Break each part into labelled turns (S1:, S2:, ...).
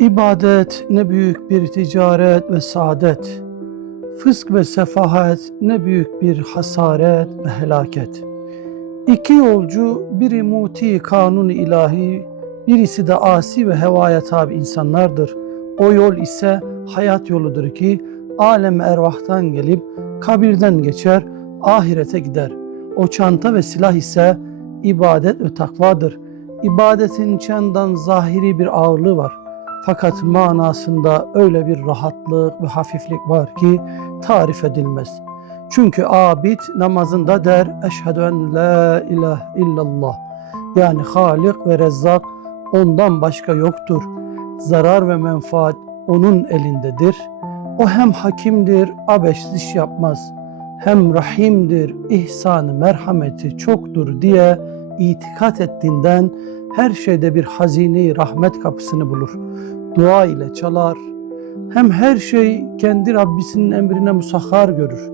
S1: İbadet ne büyük bir ticaret ve saadet. Fısk ve sefahet ne büyük bir hasaret ve helaket. İki yolcu biri muti kanun ilahi, birisi de asi ve hevaya tabi insanlardır. O yol ise hayat yoludur ki alem ervahtan gelip kabirden geçer, ahirete gider. O çanta ve silah ise ibadet ve takvadır. İbadetin içinden zahiri bir ağırlığı var. Fakat manasında öyle bir rahatlık ve hafiflik var ki tarif edilmez. Çünkü abid namazında der eşhedü en la ilahe illallah. Yani Halik ve Rezzak ondan başka yoktur. Zarar ve menfaat onun elindedir. O hem hakimdir, abeş iş yapmaz. Hem rahimdir, ihsanı, merhameti çoktur diye itikat ettiğinden her şeyde bir hazine rahmet kapısını bulur. Dua ile çalar. Hem her şey kendi Rabbisinin emrine musahhar görür.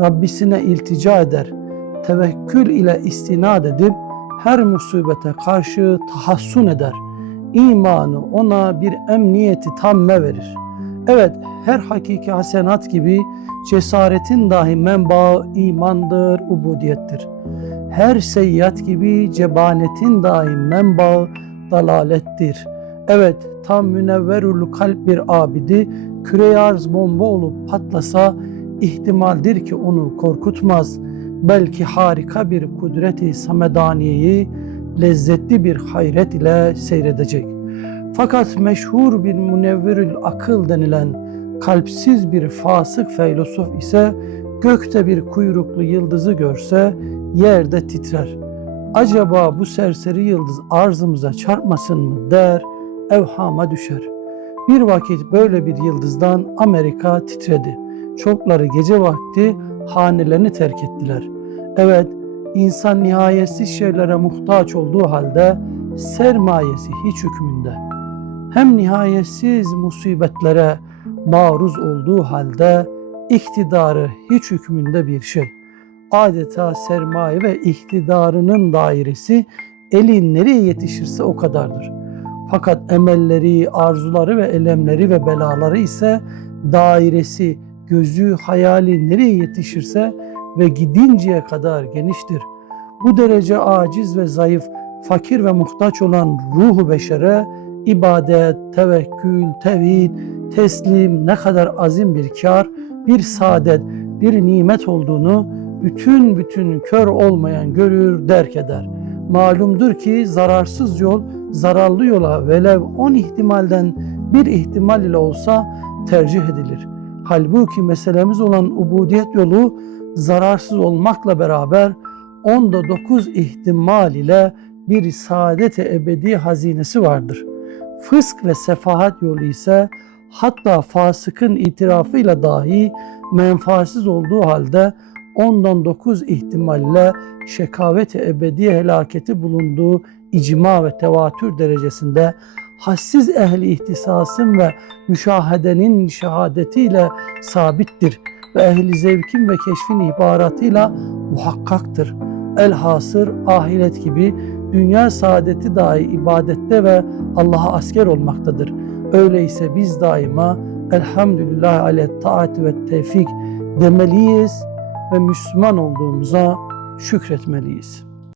S1: Rabbisine iltica eder. Tevekkül ile istinad edip her musibete karşı tahassun eder. İmanı ona bir emniyeti tamme verir. Evet, her hakiki hasenat gibi cesaretin dahi menbaı imandır, ubudiyettir. Her seyyat gibi cebanetin dahi menbaı dalalettir. Evet, tam münevverül kalp bir abidi küre arz bomba olup patlasa ihtimaldir ki onu korkutmaz. Belki harika bir kudreti samedaniyeyi lezzetli bir hayret ile seyredecek. Fakat meşhur bir münevverül akıl denilen kalpsiz bir fasık filosof ise gökte bir kuyruklu yıldızı görse yerde titrer. Acaba bu serseri yıldız arzımıza çarpmasın mı der, evhama düşer. Bir vakit böyle bir yıldızdan Amerika titredi. Çokları gece vakti hanelerini terk ettiler. Evet, insan nihayetsiz şeylere muhtaç olduğu halde sermayesi hiç hükmünde. Hem nihayetsiz musibetlere maruz olduğu halde iktidarı hiç hükmünde bir şey. Adeta sermaye ve iktidarının dairesi eli nereye yetişirse o kadardır. Fakat emelleri, arzuları ve elemleri ve belaları ise dairesi, gözü, hayali nereye yetişirse ve gidinceye kadar geniştir. Bu derece aciz ve zayıf, fakir ve muhtaç olan ruhu beşere ibadet, tevekkül, tevhid, teslim ne kadar azim bir kar, bir saadet, bir nimet olduğunu bütün bütün kör olmayan görür, derk eder. Malumdur ki zararsız yol zararlı yola velev on ihtimalden bir ihtimal ile olsa tercih edilir. Halbuki meselemiz olan ubudiyet yolu zararsız olmakla beraber onda dokuz ihtimal ile bir saadet-i ebedi hazinesi vardır. Fısk ve sefahat yolu ise hatta fasıkın itirafıyla dahi menfaatsiz olduğu halde ondan dokuz ihtimalle şekavet-i ebedi helaketi bulunduğu icma ve tevatür derecesinde hassiz ehli ihtisasın ve müşahedenin şehadetiyle sabittir ve ehli zevkin ve keşfin ihbaratıyla muhakkaktır. Elhasır ahiret gibi dünya saadeti dahi ibadette ve Allah'a asker olmaktadır. Öyleyse biz daima elhamdülillah ale taati ve tevfik demeliyiz ve Müslüman olduğumuza şükretmeliyiz.